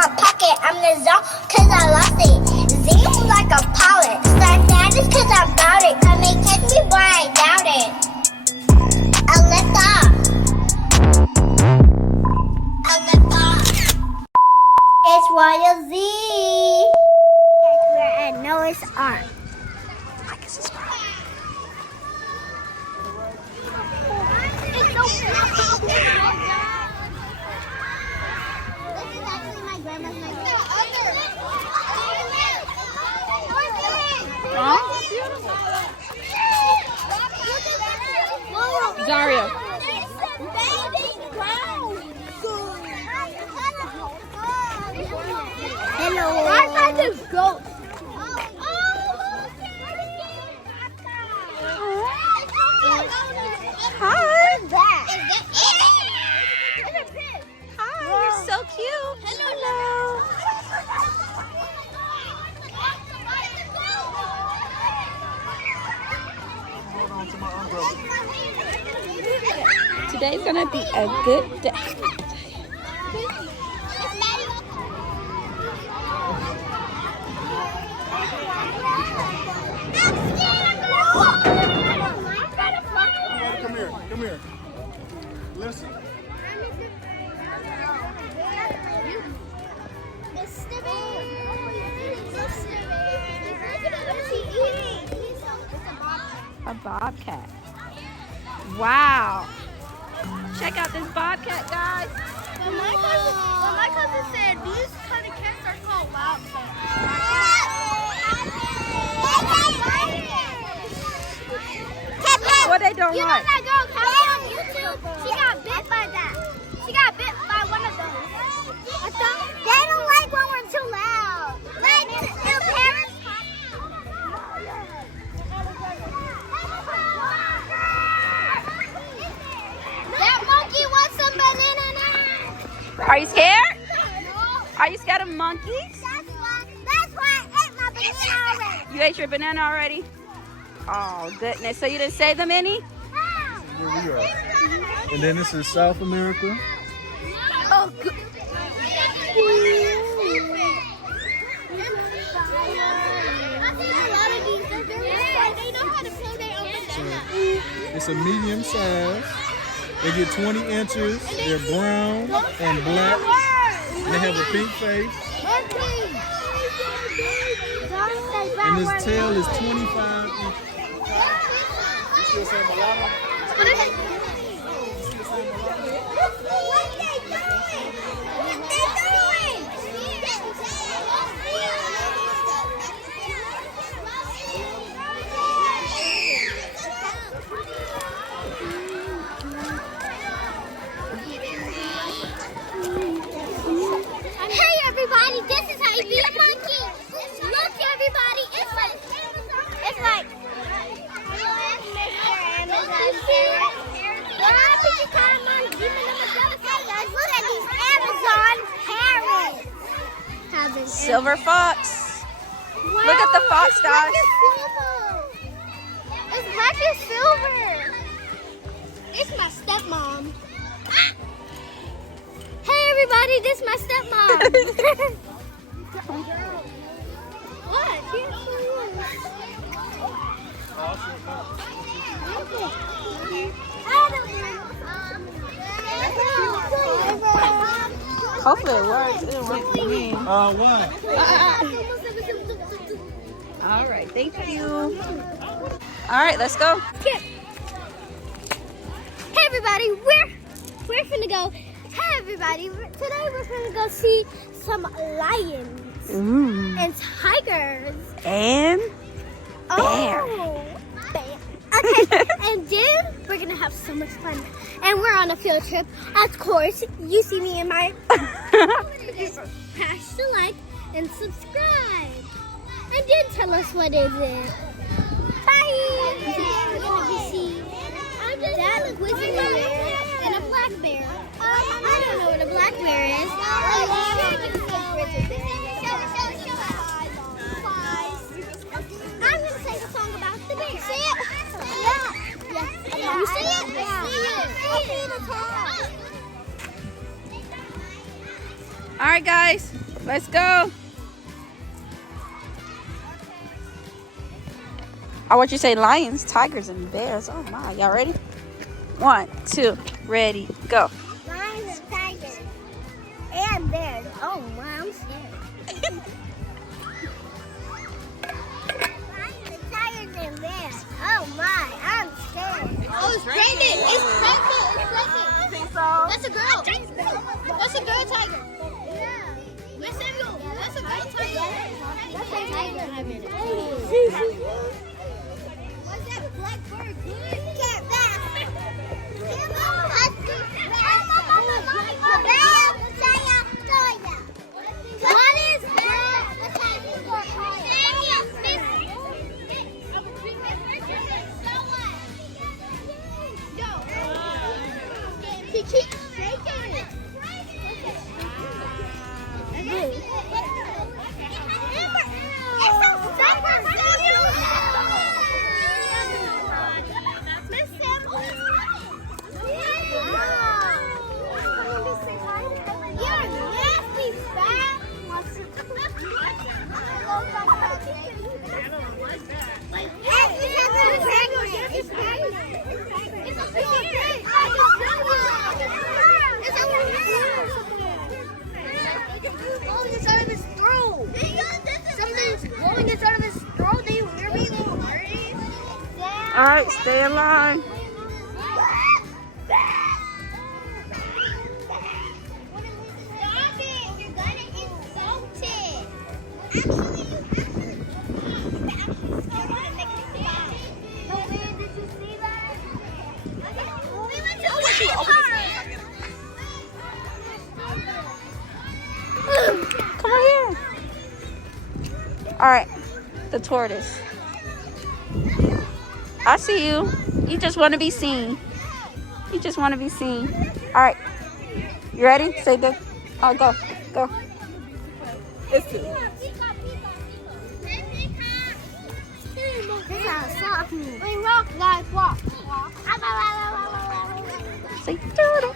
my pocket. I'm the zone, cause I lost it. Zing like a pilot. Start that is cause I'm about it. Come and catch me, boy, I doubt it. I left off. It's Royal Z. We're at Noah's Ark. Like and subscribe. It's so beautiful. This is actually my grandma's Zaria. Hello. I got this goat. Hi. That? Hi, you're so cute. Hello. Hold on to my umbrella. Today's gonna be a good day. Come here, come here. Listen. A bobcat. Wow. Check out this bobcat, guys. Well, my cousin said these kind of cats are called wildcats. What they don't You know like? that girl Kelly on YouTube? She got bit by that. She got bit by one of those. They don't like when we're too loud. Like, their parents. That monkey wants some banana now. Are you scared? Are you scared of monkeys? That's why I ate my banana already. You ate your banana already? Oh, goodness. So you didn't save them any? Here we are. And then this is South America. Oh, good. It's a medium size. They get 20 inches. They're brown and black. And they have a pink face. And his tail is 25 inches. You still say mulatto? Hey everybody, this is how you be a monkey. Look everybody, it's like Look at these Amazon parrots. Silver fox. Look at the fox, guys. It's black and silver. It's my stepmom. Hey everybody, this is my stepmom. What? Hopefully it works. It works for me. What? All right, thank you. All right, let's go. Hey everybody, we're finna go. Hey everybody, today we're gonna go see some lions Ooh. and tigers. And bear. Oh, bear. Okay, and then we're gonna have so much fun. And we're on a field trip. Of course, you see me in my. Smash the like and subscribe. And then tell us what is it. Bye. We're gonna see that grizzly bear and a black bear. I don't know what a black bear is. I'm gonna sing a song about the bear. See it? Yeah. You see it? Yeah. See it. All right, guys. Let's go. I want you to say lions, tigers, and bears. Oh my, y'all ready? 1, 2, ready, go. Lions and tigers. And bears. Oh, wow, I'm scared. Lions and tigers and bears. Oh, my, I'm scared. Oh, it's pregnant. It's pregnant. It's pregnant. Think so? That's a girl. That's a girl tiger. Yeah. Where's Samuel? That's a girl tiger. That's a tiger. What's that black bird? Get back. What is that? He keeps shaking it. All right, stay in line. Come on here. All right, the tortoise. I see you. You just want to be seen. You just want to be seen. All right. You ready? Say the. Oh, go. Go. It's two. This is soft. Wait, walk, guys, walk. Say turtle.